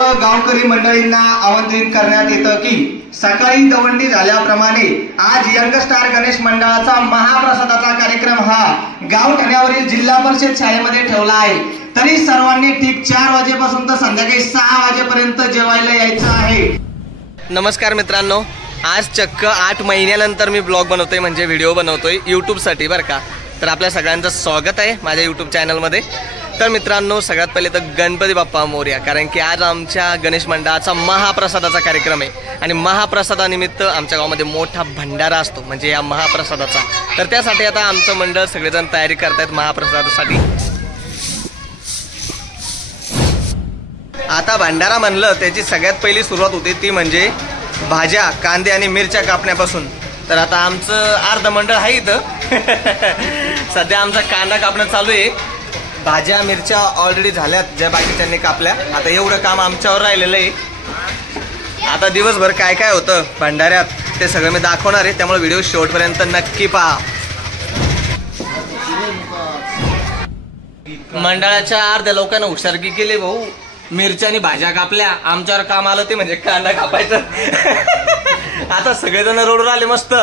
गावकरी मंडळींना आमंत्रित करण्यात येतं की सकाळी दवंडी झाल्याप्रमाणे आज यंग स्टार गणेश मंडळाचा महाप्रसादाचा कार्यक्रम हा गावठाण्यावरील जिल्हा परिषद शाळेमध्ये ठेवला आहे। तरी सर्वांनी ठीक 4 वाजेपासून तर संध्याकाळी 6 वाजेपर्यंत जेवायला यायचं आहे। नमस्कार मित्रांनो, आज चक्क 8 महिन्यानंतर मी ब्लॉग बनवतोय, म्हणजे व्हिडिओ बनवतोय यूट्यूबसाठी बरं का। तर आपल्या सगळ्यांचं स्वागत आहे माझ्या यूट्यूब चॅनलमध्ये। तर मित्रांनो, सगळ्यात पहिले तर गणपती बाप्पा मोरया, कारण की आज आमच्या गणेश मंडळाचा महाप्रसादाचा कार्यक्रम आहे आणि महाप्रसादानिमित्त आमच्या गावामध्ये मोठा भंडारा असतो, म्हणजे या महाप्रसादाचा। तर त्यासाठी आता आमचं मंडळ सगळेजण तयारी करतायत महाप्रसादासाठी। आता भंडारा म्हणलं त्याची सगळ्यात पहिली सुरुवात होते ती म्हणजे भाज्या, कांदे आणि मिरच्या कापण्यापासून। तर आता आमचं अर्ध मंडळ आहे इथं सध्या आमचा कांदा कापणं चालू आहे। भाज्या मिरच्या ऑलरेडी झाल्यात, ज्या बाकीच्यांनी कापल्या। आता एवढं काम आमच्यावर राहिलेलं आहे। आता दिवसभर काय काय होतं भंडाऱ्यात ते सगळं मी दाखवणार आहे, त्यामुळे व्हिडिओ शेवटपर्यंत नक्की पहा। मंडळाच्या अर्ध्या लोकांना हुशारकी केली भाऊ, मिरच्या आणि भाज्या कापल्या। आमच्यावर काम आलं ते म्हणजे कांदा कापायचं आता सगळेजण रोडवर आले मस्त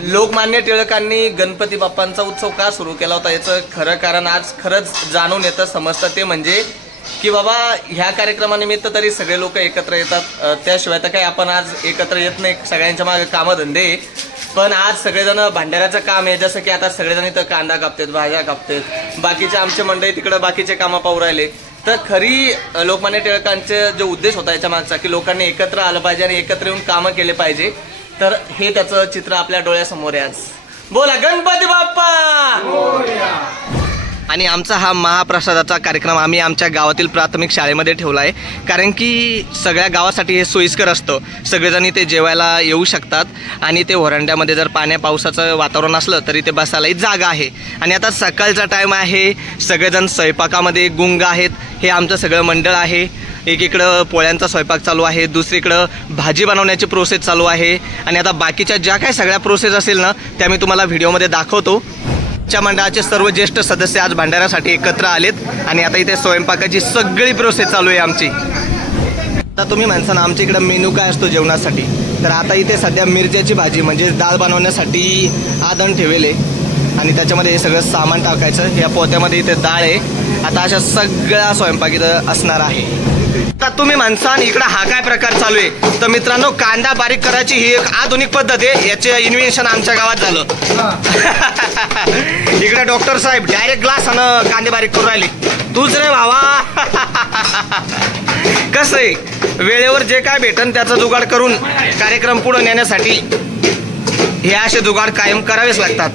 लोकमान्य टिळकांनी गणपती बाप्पांचा उत्सव का सुरू केला होता याचं खरं कारण आज खरंच जाणून येतं, समजतं। ते म्हणजे की बाबा ह्या कार्यक्रमानिमित्त तरी सगळे लोक एकत्र येतात, त्याशिवाय तर काही आपण आज एकत्र येत नाही, सगळ्यांच्या मागे कामधंदे। पण आज सगळेजण भंडाऱ्याचं काम आहे, जसं की आता सगळेजण इथं कांदा कापतात, भाज्या कापतात, बाकीचे आमचे मंडळी तिकडे बाकीचे कामं पाहू राहिले। तर खरी लोकमान्य टिळकांचे जो उद्देश होता याच्या मागचा की लोकांनी एकत्र आलं पाहिजे आणि एकत्र येऊन कामं केले पाहिजे, तर हे त्याचं चित्र आपल्या डोळ्यासमोर आहे आज। बोला गणपती बाप्पा मोरया। आणि आमचा हा महाप्रसादाचा कार्यक्रम आम्ही आमच्या गावातील प्राथमिक शाळेमध्ये ठेवला आहे, कारण की सगळ्या गावासाठी हे सोयीस्कर असतं। सगळेजण इथे जेवायला येऊ शकतात आणि ते व्हरांड्यामध्ये जर पाण्या पावसाचं वातावरण असलं तरी ते बसायलाही जागा आहे। आणि आता सकाळचा टाईम आहे, सगळेजण स्वयंपाकामध्ये गुंग आहेत। हे आमचं सगळं मंडळ आहे। एकीकडं पोळ्यांचा स्वयंपाक चालू आहे, दुसरीकडं भाजी बनवण्याची प्रोसेस चालू आहे आणि आता बाकीच्या ज्या काही सगळ्या प्रोसेस असेल ना त्या मी तुम्हाला व्हिडिओमध्ये दाखवतो। च्या मंडळाचे सर्व ज्येष्ठ सदस्य आज भंडाऱ्यासाठी एकत्र आलेत आणि आता इथे स्वयंपाकाची सगळी प्रोसेस चालू आहे आमची। आता तुम्ही म्हणता ना आमच्या इकडं मेनू काय असतो जेवणासाठी, तर आता इथे सध्या मिरच्याची भाजी म्हणजे डाळ बनवण्यासाठी आदण ठेवले आणि त्याच्यामध्ये हे सगळं सामान टाकायचं। या पोत्यामध्ये इथे डाळ आहे। आता अशा सगळा स्वयंपाक इथं असणार आहे। आता तुम्ही म्हणता इकडं हा काय प्रकार चालू आहे, तर मित्रांनो कांदा बारीक करायची ही एक आधुनिक पद्धत आहे, याचे इन्व्हेन्शन आमच्या गावात झालं इकडे डॉक्टर साहेब डायरेक्ट ग्लासानं कांदे बारीक करून राहिले। तूच रे भावा कसं आहे, वेळेवर जे काय भेटन त्याचा जुगाड करून कार्यक्रम पुढे नेण्यासाठी हे असे जुगाड कायम करावेच लागतात।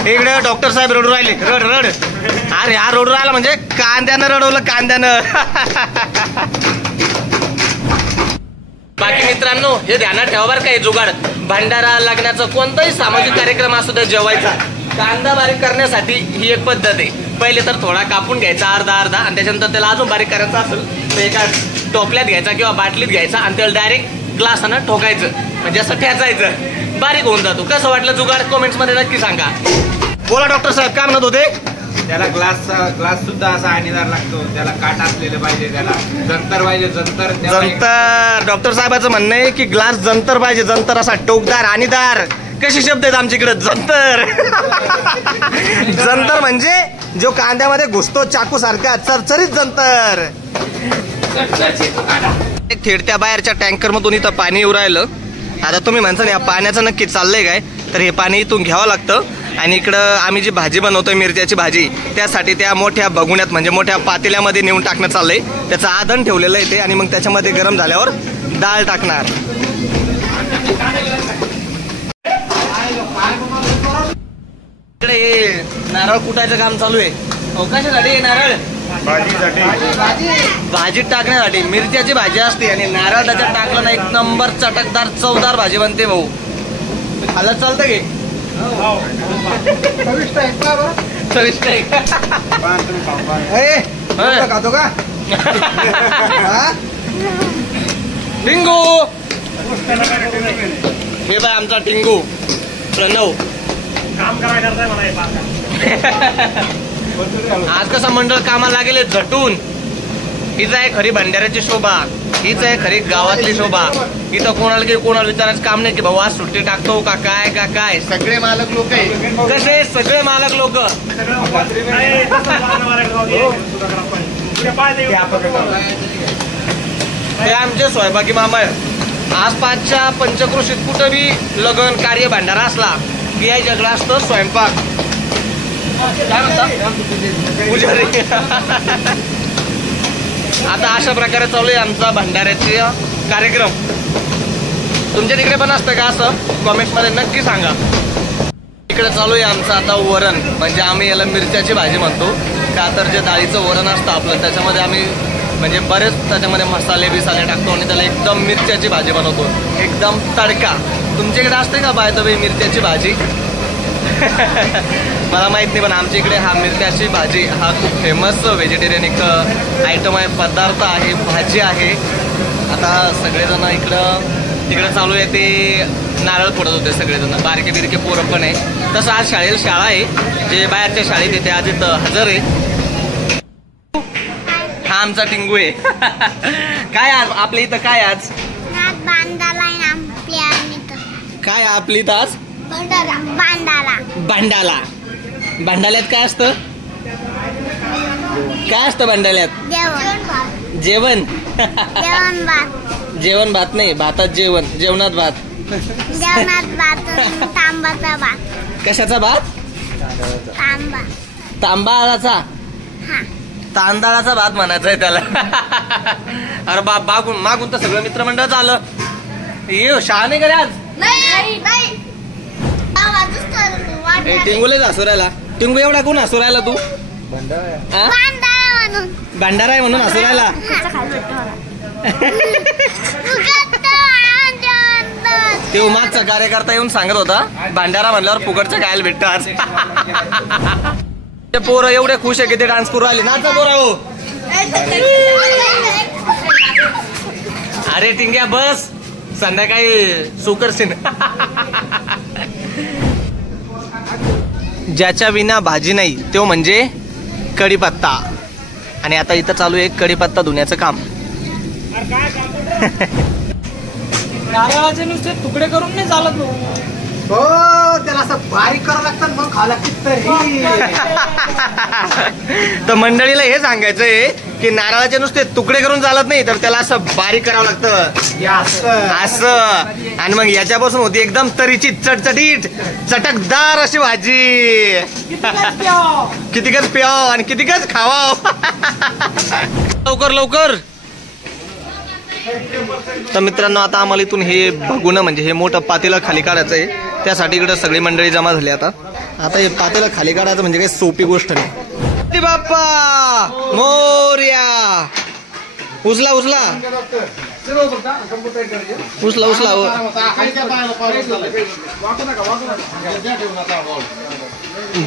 इकडे डॉक्टर साहेब रडू राहिले, रड रड। अरे हा रडू राहिला म्हणजे कांद्यानं रडवलं, कांद्यानं बाकी मित्रांनो हे ध्यानात ठेवा बरं का, हे जुगाड भंडारा लग्नाचा कोणताही सामाजिक कार्यक्रम असू द्या, जेवायचा कांदा बारीक करण्यासाठी ही एक पद्धत आहे। पहिले तर थोडा कापून घ्यायचा अर्धा अर्धा आणि त्याच्यानंतर त्याला अजून बारीक करायचा असेल तर एका टोपल्यात घ्यायचा किंवा बाटलीत घ्यायचा आणि त्याला डायरेक्ट ग्लासानं ठोकायचं, म्हणजे असं ठेचायचं, बारीक होऊन जातो। कसं वाटलं जुगाड कमेंट्स मध्ये नक्की सांगा। बोला डॉक्टर साहेब काय म्हणत होते? त्याला ग्लास सुद्धा असा आणीदार लागतो, त्याला काट असलेलं पाहिजे, त्याला जंतर पाहिजे, जंतर जंतर। डॉक्टर साहेबांचं म्हणणं आहे की ग्लास जंतर पाहिजे, जंतर असा टोकदार आणीदार। कसे शब्द आहेत आमच्याकडे, जंतर जंतर म्हणजे जो कांद्यामध्ये घुसतो चाकू सारखा चरचरीत जंतर। थेट त्या बाहेरच्या टँकर मधून इथं पाणी येऊ राहिलं। आता तुम्ही म्हणता या पाण्याचं नक्की चाललंय काय, तर हे पाणी इथून घ्यावं लागतं आणि इकडं आम्ही जी भाजी बनवतोय मिरच्याची भाजी त्यासाठी त्या मोठ्या भगुण्यात म्हणजे मोठ्या पातेल्यामध्ये नेऊन टाकणं चाललंय। त्याचं आधण ठेवलेलं आहे ते आणि मग त्याच्यामध्ये गरम झाल्यावर डाळ टाकणार। इकडे नारळ कुटायचं काम चालू आहे। कशासाठी नारळ? भाजीत टाकण्यासाठी। मिरच्याची भाजी असते आणि नारळ त्याच्यात टाकलं ना एक नंबर चटकदार चवदार भाजी बनते भाऊ। आलं चालतं की चविष्ट खातो का टिंगू? हे बाय आमचा टिंगू प्रणव आज कसं मंडळ कामाला लागेल झटून. हीच आहे खरी भंडाऱ्याची शोभा, हीच आहे खरी गावातली शोभा. इथं कोणाला विचारायचं काम नाही की भाऊ आज सुट्टी टाकतो का काय. सगळे मालक लोक आहे. कसे सगळे मालक लोक. ते आमचे स्वयंपाकी मामा आहे. आसपासच्या पंचक्रोशीत कुठं बी लग्न कार्य भंडारा असला की या जगला असतं स्वयंपाक. काय म्हणतात पुजारी. आता अशा प्रकारे चालू आहे आमचा भंडाऱ्याचे कार्यक्रम. तुमच्या तिकडे पण असतं का असं? कॉमेंट्समध्ये नक्की सांगा. इकडे चालू आहे आमचं आता वरण, म्हणजे आम्ही याला मिरच्याची भाजी म्हणतो. का तर जे डाळीचं वरण असतं आपलं त्याच्यामध्ये आम्ही म्हणजे बरेच त्याच्यामध्ये मसाले बिसाले टाकतो आणि त्याला एकदम मिरच्याची भाजी बनवतो, एकदम तडका. तुमच्याकडे असते का बाय द वे मिरच्याची भाजी? मला माहित नाही, पण आमच्या इकडे हा मिरच्याची भाजी हा खूप फेमस व्हेजिटेरियन एक आयटम आहे, पदार्थ आहे, भाजी आहे. आता सगळेजण तिकडं चालू आहे ते नारळ फोडत होते सगळेजण, बारके बिरके पोरं पण आहे. तसं आज शाळा आहे, जे बाहेरच्या शाळेत येते आज इथं हजर आहे. हा आमचा टिंगू आहे. काय आज आपल्या इथं काय आज काय आपली इथं आज भांडाल्यात काय असतं? काय असतं भांडाल्यात? जेवण. जेवण भात नाही, भातात जेवण, जेवणात भात. कशाचा भात? तांबाळाचा. तांदळाचा भात म्हणायचा आहे त्याला. अरे मागून तर सगळं मित्रमंडळ झालं. ये शाळा नाही करे आज? टिंगूलेच हसू राहिला. टिंगू एवढा कोण हसू राहिला तू? भंडारा आहे म्हणून हसू राहिला. ते मागचा कार्यकर्ता येऊन सांगत होता भंडारा म्हणल्यावर फुकटचं खायला भेटतं आज. ते पोरं एवढे खुश आहे की ते डान्स करू राहिले. नाचा पोरा हो. अरे टिंग्या बस, संध्याकाळी सुकरसीन. ज्याच्या विना भाजी नाही तो म्हणजे कढीपत्ता. आणि आता इथं चालू आहे कढीपत्ता धुण्याचं काम. नारळाचे नुसते तुकडे करून नाही चालत हो, त्याला असं बारीक करावं लागतं मग खावं लागतं. तर मंडळीला हे सांगायचंय की नारळाचे नुसते तुकडे करून चालत नाही, तर त्याला असं बारीक करावं लागतं असं. आणि मग याच्यापासून होती एकदम तरीची चटचटीत चटकदार अशी भाजी. कितीकच प्याव आणि कितीकच खावा. लवकर लवकर. तर मित्रांनो आता आम्हाला इथून हे बघून म्हणजे हे मोठं पातेलं खाली काढायचं आहे. त्यासाठी इकडे सगळी मंडळी जमा झाली. आता हे पातेलं खाली काढायचं म्हणजे काही सोपी गोष्ट नाही. बाप्पा मोर्या. उचला उचला उचला उचला.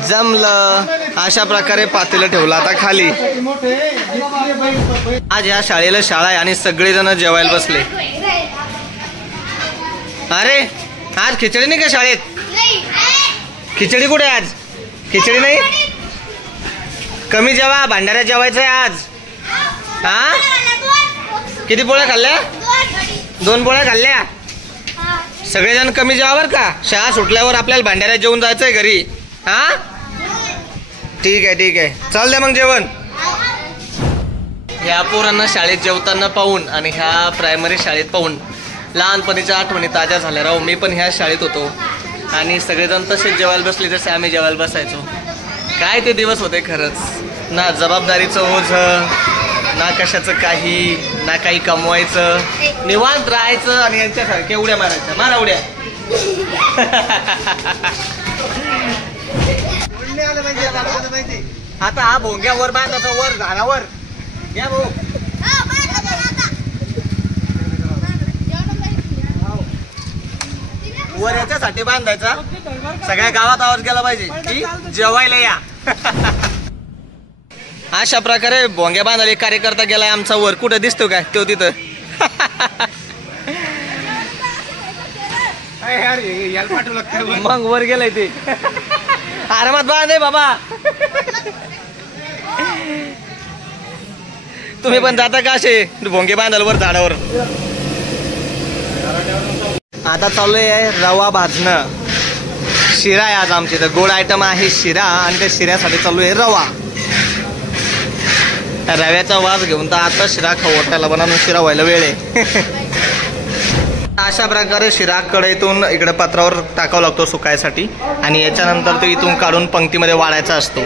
जमलं. अशा प्रकारे पातेलं ठेवलं आता खाली. आज या शाळेला शाळा आहे आणि सगळेजण जेवायला बसले. अरे आज खिचडी नाही का शाळेत? खिचडी कुठे आज? खिचडी नाही. कमी जेवा, भांडाऱ्यात जेवायचंय आज. हा किती पोळ्या खाल्ल्या? 2 पोळ्या खाल्ल्या. सगळेजण कमी जेवा बर का. शाळा सुटल्यावर आपल्याला भांडाऱ्यात जेवून जायचंय घरी. हा ठीक आहे चल द्या मग जेवण. ह्या पोरांना शाळेत जेवताना पाहून आणि ह्या प्रायमरी शाळेत पाहून लहानपणीच्या आठवणी ताज्या झाल्या राव. मी पण ह्या शाळेत होतो आणि सगळेजण तसेच जेवायला बसले जसे आम्ही जेवायला बसायचो. काय ते दिवस होते खरंच. ना जबाबदारीचं ओझ, ना कशाचं काही, ना काही कमवायचं, निवांत राहायचं आणि यांच्यासारख्या उड्या मारायच्या. मारा उड्या. आता हा भोंग्या वर बांधायचा, वर झाडावर या भाऊ. वर याच्यासाठी बांधायचा सगळ्या गावात आवाज गेला पाहिजे की जेवायला या. अशा प्रकारे भोंग्या बांधायला कार्यकर्ता गेलाय आमचा वर. कुठं दिसतो काय तो तिथं? याला पाठवू लागतं. मग वर गेलाय ते आरामात बांधे बाबा. तुम्ही पण जाता का असे भोंगे बांधाल वर झाडावर. आता चालू आहे रवा भाजणं. शिरा आहे आज आमची तर गोड आयटम आहे शिरा आणि त्या शिऱ्यासाठी चालू आहे रवा. त्या रव्याचा वास घेऊन तर आता शिरा खाऊ वाटायला बनवून शिरा व्हायला वेळ आहे. अशा प्रकारे शिरा कढईतून इकडे पत्रावर टाकावा लागतो सुकायसाठी आणि याच्यानंतर तो इथून काढून पंक्तीमध्ये वाळायचा असतो.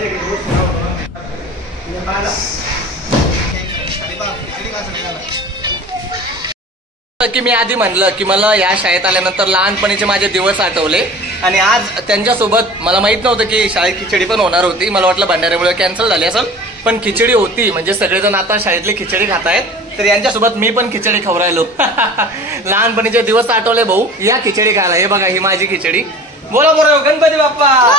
की मी आधी म्हणलं की मला या शाळेत आल्यानंतर लहानपणीचे माझे दिवस आठवले आणि आज त्यांच्यासोबत मला माहित नव्हतं की शाळेत खिचडी पण होणार होती. मला वाटलं भंडाऱ्यामुळे कॅन्सल झाली असेल पण खिचडी होती. म्हणजे सगळेजण आता शाळेतली खिचडी खातायत तर यांच्यासोबत मी पण खिचडी खाऊ राहिलो. लहानपणीचे दिवस आठवले भाऊ. या खिचडी खायला. हे बघा ही माझी खिचडी. बोला बोला गणपती बाप्पा.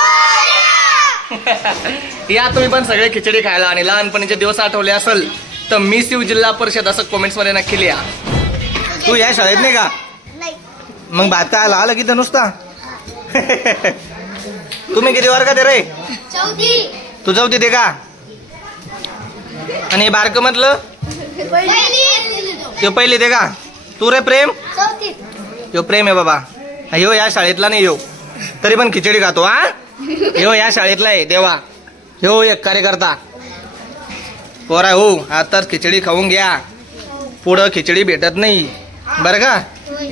या तुम्ही पण सगळे खिचडी खायला आणि लहानपणीचे दिवस आठवले असेल तर मिस यू जिल्हा परिषद असं कमेंट्स मध्ये नक्की लिहा. तू या शाळेत नाही का? मग भात काय आला की तर नुसता. तुम्ही किती वर्गात रे? तू चौथीत आहे का? आणि बारक म्हटलं तो पहिलीत आहे का? तू रे प्रेम? तो प्रेम आहे बाबा. ह्यो या शाळेतला नाही. ह्यो तरी पण खिचडी खातो. हा ह्यो या शाळेतला आहे देवा. ह्यो एक कार्यकर्ता पोरा हो. आताच खिचडी खाऊन घ्या. पुढं खिचडी भेटत नाही बरं का.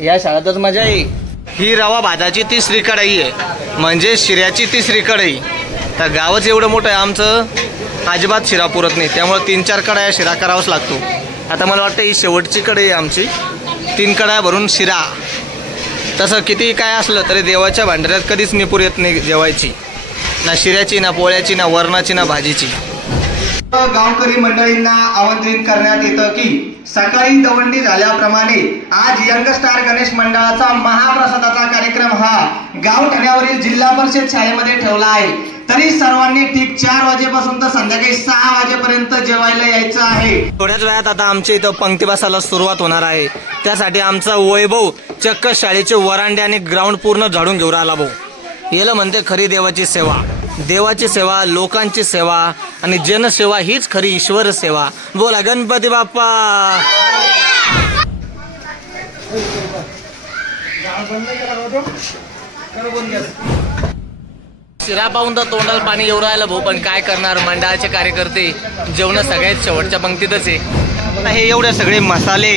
या शाळेतच मजा आहे. ही रवा भाताची तिसरी कढई आहे म्हणजे शिऱ्याची तिसरी कढई. तर गावच एवढं मोठं आहे आमचं अजिबात शिरा पुरत नाही त्यामुळे 3-4 कढया शिरा करावाच लागतो. आता मला वाटतं ही शेवटची कढई आहे आमची. 3 कढया भरून शिरा. तसं किती काय असलं तरी देवाच्या भांडाऱ्यात कधीच निपूर येत नाही जेवायची. ना शिऱ्याची ना पोळ्याची ना वरणाची ना भाजीची. गावकरी मंडळींना आमंत्रित करण्यात येतं की सकाळी दवंडी झाल्याप्रमाणे आज यंग स्टार गणेश मंडळाचा महाप्रसादाचा कार्यक्रम हा गावठाण्यावरील जिल्हा परिषद शाळेमध्ये ठेवला आहे. तरी सर्वांनी ठीक 4 वाजेपासून तर संध्याकाळी 6 वाजेपर्यंत जेवायला यायचं आहे. थोड्याच वेळात आता आमच्या इथं पंक्ती बसायला सुरुवात होणार आहे. त्यासाठी आमचा वैभव चक्क शाळेचे वरांडे आणि ग्राउंड पूर्ण झाडून घेऊन आला भाऊ. याला म्हणते खरी देवाची सेवा. देवाची सेवा, लोकांची सेवा आणि जनसेवा हीच खरी ईश्वर सेवा. बोला गणपती बाप्पा. शिरा पाहून तर तोंडाला पाणी येऊ राहिलं भाऊ. पण काय करणार मंडळाचे कार्यकर्ते जेवण सगळ्यात शेवटच्या पंक्तीतच आहे. हे एवढे सगळे मसाले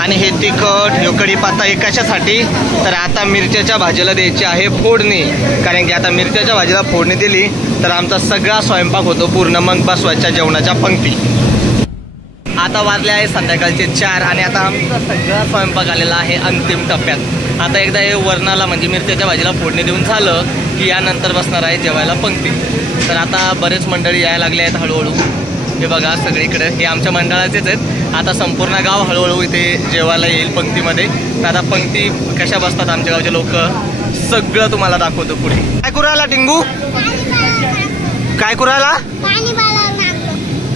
आणि हे तिखट हे कढीपत्ता हे कशासाठी तर आता मिरच्याच्या भाजीला द्यायची आहे फोडणी. कारण की आता मिरच्याच्या भाजीला फोडणी दिली तर आमचा सगळा स्वयंपाक होतो पूर्ण. मग बसवायच्या जेवणाच्या पंक्ती. आता वाजले आहे संध्याकाळचे 4 आणि आता आमचा सगळा स्वयंपाक आलेला आहे अंतिम टप्प्यात. आता एकदा हे वरणाला म्हणजे मिरच्याच्या भाजीला फोडणी देऊन झालं की यानंतर बसणार आहे जेवायला पंक्ती. तर आता बरेच मंडळी यायला लागले आहेत हळूहळू. हे बघा सगळीकडे हे आमच्या मंडळाचेच आहेत. आता संपूर्ण गाव हळूहळू इथे जेवायला येईल पंक्तीमध्ये. तर आता पंक्ती कशा बसतात आमच्या गावचे लोक सगळं तुम्हाला दाखवतो पुढे. काय करू राहिला टिंगू? काय करू राहिला?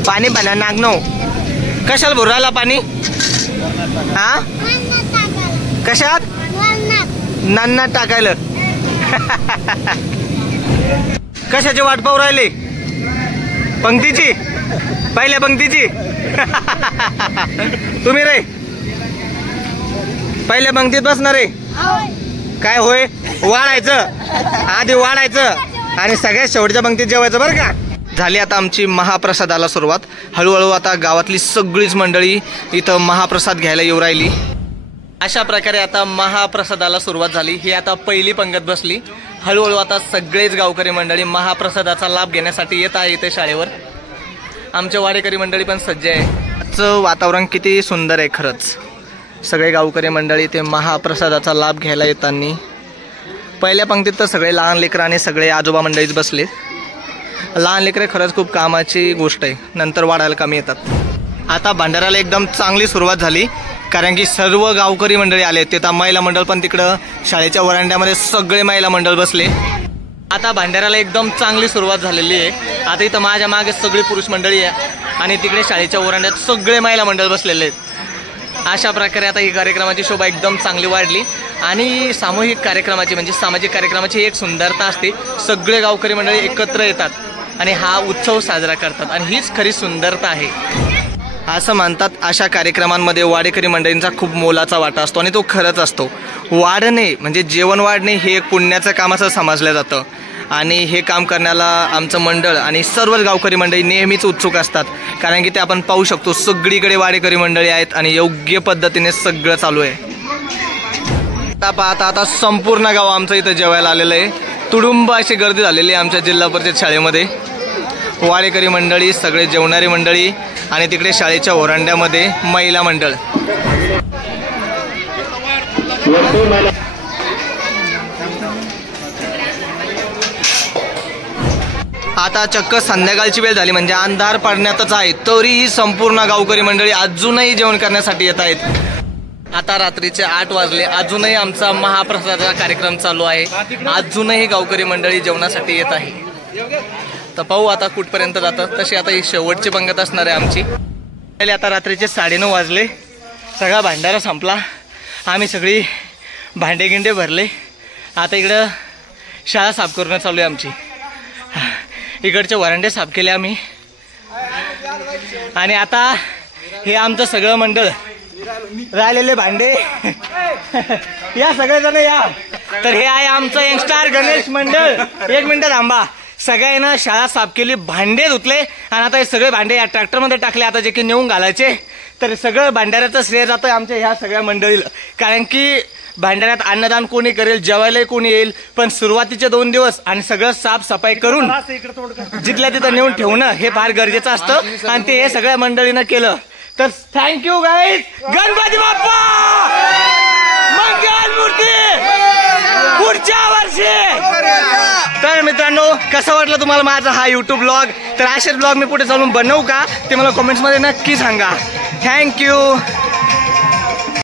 पाणी बना नागनो. कशाला भरू राहिला पाणी? हा कशात? नन्नात टाकायला. कशाची वाट पाहू राहिले? पंक्तीची? पहिल्या पंक्तीची? तुम्ही रे पहिल्या पंक्तीत बसणार रे? काय होय? वाढायचं आधी वाढायचं आणि सगळ्यात शेवटच्या पंक्तीत जेवायचं बरं का. झाली आता आमची महाप्रसादाला सुरुवात. हळूहळू आता गावातली सगळीच मंडळी इथं महाप्रसाद घ्यायला येऊ राहिली. अशा प्रकारे आता महाप्रसादाला सुरुवात झाली. ही आता पहिली पंगत बसली. हळूहळू आता सगळेच गावकरी मंडळी महाप्रसादाचा लाभ घेण्यासाठी येत आहे इथे शाळेवर. आमचे वाडेकरी मंडळी पण सज्ज आहे. आजचं वातावरण किती सुंदर आहे खरंच. सगळे गावकरी मंडळी ते महाप्रसादाचा लाभ घ्यायला येताना पहिल्या पंक्तीत तर सगळे लहान लेकरं आणि सगळे आजोबा मंडळीच बसले. लहान लेकरे खरंच खूप कामाची गोष्ट आहे. नंतर वाढायला कमी येतात. आता भंडाऱ्याला एकदम चांगली सुरुवात झाली कारण की सर्व गावकरी मंडळी आले. ते तर महिला मंडळ पण तिकडं शाळेच्या वरांड्यामध्ये सगळे महिला मंडळ बसले. आता भंडाऱ्याला एकदम चांगली सुरुवात झालेली आहे. आता इथं माझ्या मागे सगळी पुरुष मंडळी आहे आणि तिकडे शाळेच्या वरांड्यात सगळे महिला मंडळ बसलेले आहेत. अशा प्रकारे आता ही कार्यक्रमाची शोभा एकदम चांगली वाढली आणि सामूहिक कार्यक्रमाची म्हणजे सामाजिक कार्यक्रमाची एक सुंदरता असते. सगळे गावकरी मंडळी एकत्र येतात आणि हा उत्सव साजरा करतात आणि हीच खरी सुंदरता आहे. असं मानतात अशा कार्यक्रमांमध्ये वाडेकरी मंडळींचा खूप मोलाचा वाटा असतो आणि तो खरंच असतो. वाढणे म्हणजे जेवण वाढणे हे एक पुण्याचं काम असं समजलं जातं आणि हे काम करण्याला आमचं मंडळ आणि सर्वच गावकरी मंडळी नेहमीच उत्सुक असतात. कारण की ते आपण पाहू शकतो सगळीकडे वाडेकरी मंडळी आहेत आणि योग्य पद्धतीने सगळं चालू आहे. आता पाहता आता संपूर्ण गाव आमचं इथं जेवायला आलेलं आहे. तुडुंब अशी गर्दी झालेली आहे आमच्या जिल्हा परिषद शाळेमध्ये. वाडेकरी मंडळी, सगळे जेवणारी मंडळी आणि तिकडे शाळेच्या ओरांड्यामध्ये महिला मंडळ. आता चक्क संध्याकाळची वेळ झाली म्हणजे अंधार पडण्यातच आहे तरीही संपूर्ण गावकरी मंडळी अजूनही जेवण करण्यासाठी येत आहेत. आता रात्रीचे 8 वाजले अजूनही आमचा महाप्रसादाचा कार्यक्रम चालू आहे. अजूनही गावकरी मंडळी जेवणासाठी येत आहे. तर पाहू आता कुठपर्यंत जातं. तशी आता ही शेवटची पंगत असणार आहे आमची. आता रात्रीचे 9:30 वाजले. सगळा भांडारा संपला. आम्ही सगळी भांडे गिंडे भरले. आता इकडं शाळा साफ करणं चालू आहे आमची. इकडचे वरांडे साफ केले आम्ही आणि आता हे आमचं सगळं मंडळ राहिलेले भांडे या सगळेजण या. तर हे आहे आमचं यंगस्टार गणेश मंडळ. 1 मिनिट थांबा. सगळ्यांना शाळा साफ केली, भांडे धुतले आणि आता हे सगळे भांडे या ट्रॅक्टरमध्ये टाकले. आता जे की नेऊन घालायचे. तर सगळं भांडाऱ्याचं श्रेय जातं आमच्या ह्या सगळ्या मंडळीला. कारण की भांडाऱ्यात अन्नदान कोणी करेल, जेवायलाही कोणी येईल, पण सुरुवातीचे 2 दिवस आणि सगळं साफसफाई करून जिथल्या तिथं नेऊन ठेवणं हे फार गरजेचं असतं आणि ते हे सगळ्या मंडळीनं केलं. तर थँक्यू गाईज. गणपती बाप्पा मंगल मूर्ती पुढच्या वर्षी. तर मित्रांनो कसं वाटलं तुम्हाला माझा हा यूट्यूब ब्लॉग. तर असेच ब्लॉग मी पुढे चालून बनवू का ते मला कमेंट्समध्ये नक्की सांगा. थँक्यू.